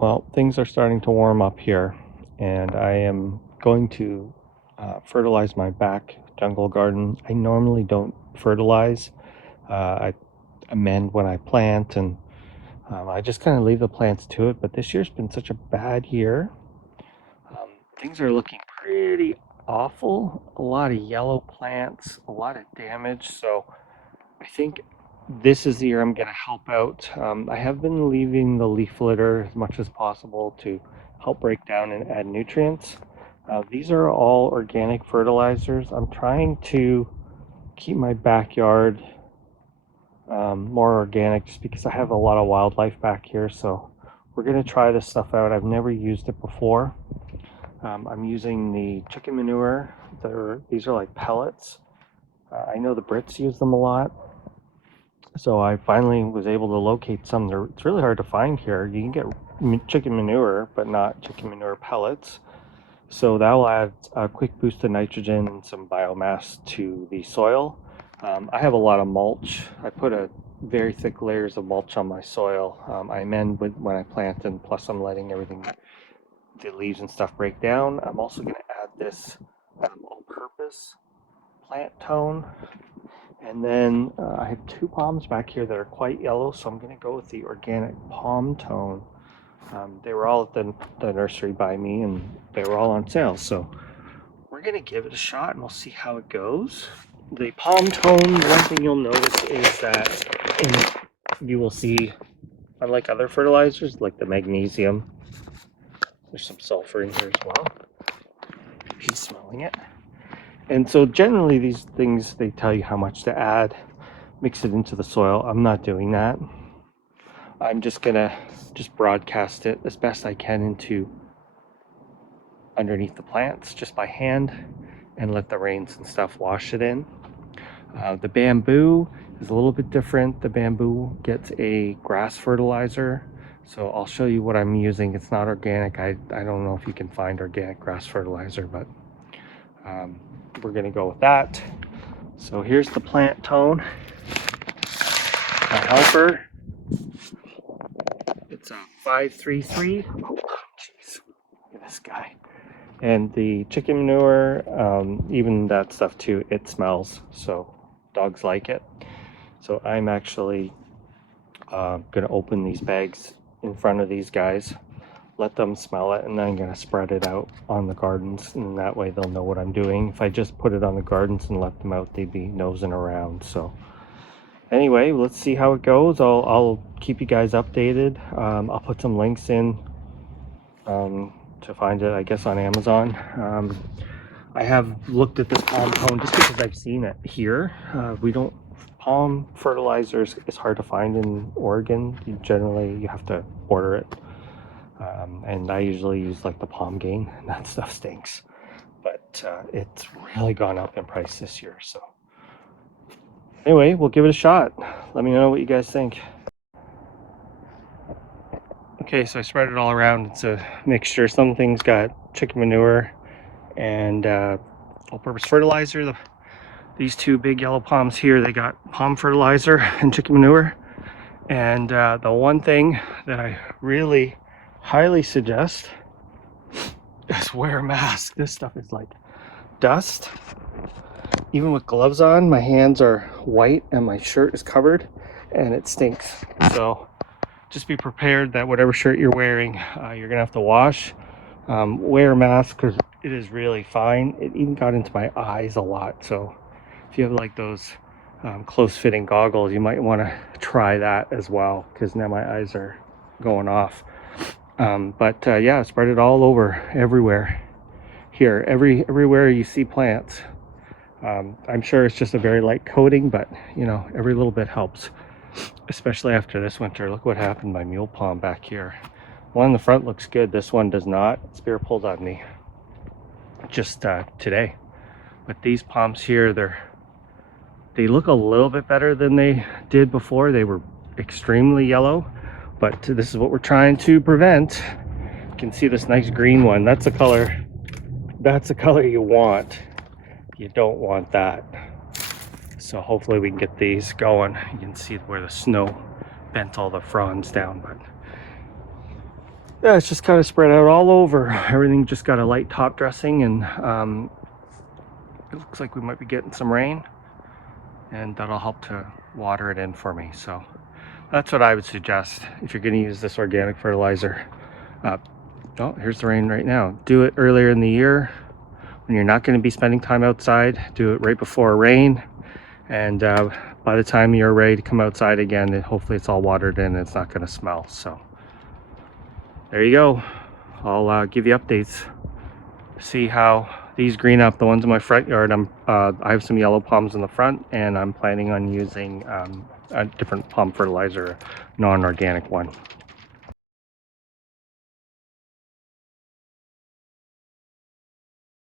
Well, things are starting to warm up here, and I am going to fertilize my back jungle garden. I normally don't fertilize. I amend when I plant, and I just kind of leave the plants to it. But this year's been such a bad year. Things are looking pretty awful. A lot of yellow plants, a lot of damage. So I think this is the year I'm going to help out. I have been leaving the leaf litter as much as possible to help break down and add nutrients. These are all organic fertilizers. I'm trying to keep my backyard more organic just because I have a lot of wildlife back here. So we're going to try this stuff out. I've never used it before. I'm using the chicken manure. These are like pellets. I know the Brits use them a lot. So I finally was able to locate some. It's really hard to find here. You can get chicken manure, but not chicken manure pellets. So that will add a quick boost of nitrogen and some biomass to the soil. I have a lot of mulch. I put a very thick layers of mulch on my soil. I amend when I plant, and plus I'm letting everything, the leaves and stuff break down. I'm also going to add this all-purpose plant tone. And then I have two palms back here that are quite yellow, so I'm going to go with the organic palm tone. They were all at the nursery by me, and they were all on sale. So we're going to give it a shot, and we'll see how it goes. The palm tone, one thing you'll notice is that you will see, unlike other fertilizers, like the magnesium, there's some sulfur in here as well. She's smelling it. And so generally these things, they tell you how much to add, mix it into the soil. I'm not doing that. I'm just gonna broadcast it as best I can into underneath the plants just by hand and let the rains and stuff wash it in. The bamboo is a little bit different. The bamboo gets a grass fertilizer. So I'll show you what I'm using. It's not organic. I don't know if you can find organic grass fertilizer, but we're gonna go with that. So here's the plant tone. My helper. It's a 533. Oh, jeez. Look at this guy. And the chicken manure, even that stuff too, it smells. So dogs like it. So I'm actually going to open these bags in front of these guys, let them smell it, and then I'm going to spread it out on the gardens, and that way they'll know what I'm doing. If I just put it on the gardens and let them out, they'd be nosing around. So anyway, let's see how it goes. I'll keep you guys updated. I'll put some links in to find it, I guess, on Amazon. I have looked at this palm tone just because I've seen it here. We don't palm fertilizers is hard to find in Oregon. You have to order it. And I usually use like the palm gain, and that stuff stinks. But it's really gone up in price this year. So anyway, we'll give it a shot. Let me know what you guys think. Okay, so I spread it all around. It's a mixture. Some things got chicken manure and all-purpose fertilizer. These two big yellow palms here, they got palm fertilizer and chicken manure. And the one thing that I really highly suggest is wear a mask. This stuff is like dust. Even with gloves on, my hands are white and my shirt is covered and it stinks. So just be prepared that whatever shirt you're wearing, you're gonna have to wash. Wear a mask because it is really fine. It even got into my eyes a lot. So if you have like those close-fitting goggles, you might want to try that as well, because now my eyes are going off. But yeah, spread it all over, everywhere. Here, everywhere you see plants. I'm sure it's just a very light coating, but you know, every little bit helps, especially after this winter. Look what happened to my mule palm back here. One in the front looks good. This one does not. Spear pulled on me just today. But these palms here, they look a little bit better than they did before. They were extremely yellow, but this is what we're trying to prevent. You can see this nice green one. That's the color you want. You don't want that. So hopefully we can get these going. You can see where the snow bent all the fronds down, but Yeah, it's just kind of spread out all over. Everything just got a light top dressing, and it looks like we might be getting some rain, and that'll help to water it in for me. So that's what I would suggest if you're going to use this organic fertilizer. Oh, here's the rain right now. Do it earlier in the year when you're not going to be spending time outside. Do it right before rain, and by the time you're ready to come outside again, hopefully it's all watered in and it's not going to smell. So there you go. I'll give you updates. See how these green up. The ones in my front yard, I have some yellow palms in the front, and I'm planning on using a different palm fertilizer, non-organic one.